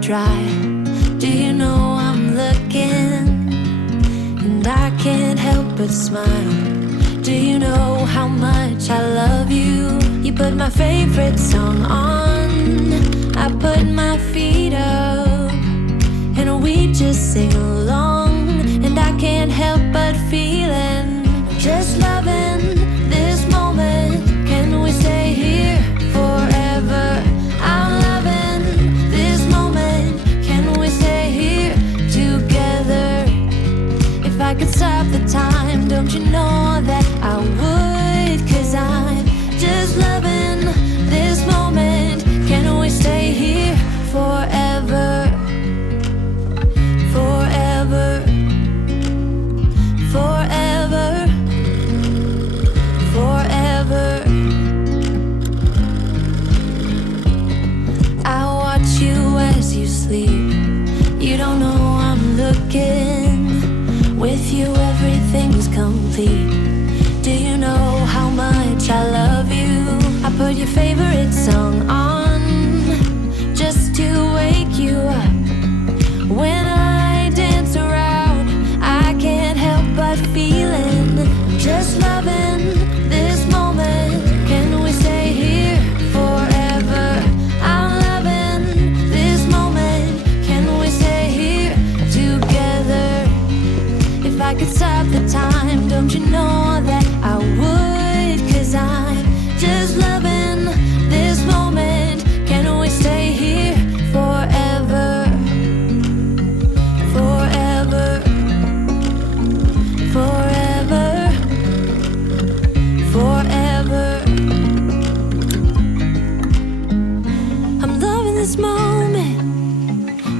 Dry. Do you know I'm looking? And I can't help but smile. Do you know how much I love you? You put my favorite song on, I put my feet up, and we just sing along. And I can't help but feeling, just loving this moment. Can we stay here forever? I'm loving this moment. Can we stay here together? If I could stop the time, don't you know that I would? 'Cause I'm just loving this moment. Can we stay here forever? Forever. Forever. Forever. I watch you as you sleep. You don't know I'm looking. With you everything's complete. Do you know how much I love you? I put your favorite song on just to wake you up. When I dance around, I can't help but feeling, just loving this moment. Can we stay here forever? I'm loving this moment. Can we stay here together? If I could stop the time, don't you know that I would? 'Cause I'm just loving this moment. Can we stay here forever? Forever. Forever. Forever. I'm loving this moment.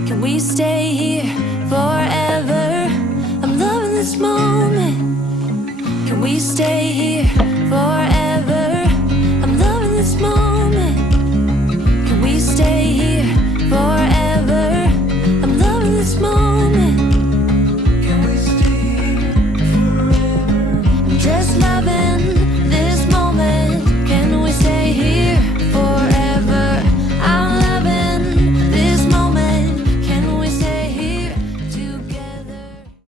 Can we stay here forever? I'm loving this moment. Can we stay here forever? I'm loving this moment. Can we stay here forever? I'm loving this moment. Can we stay here forever? I'm just loving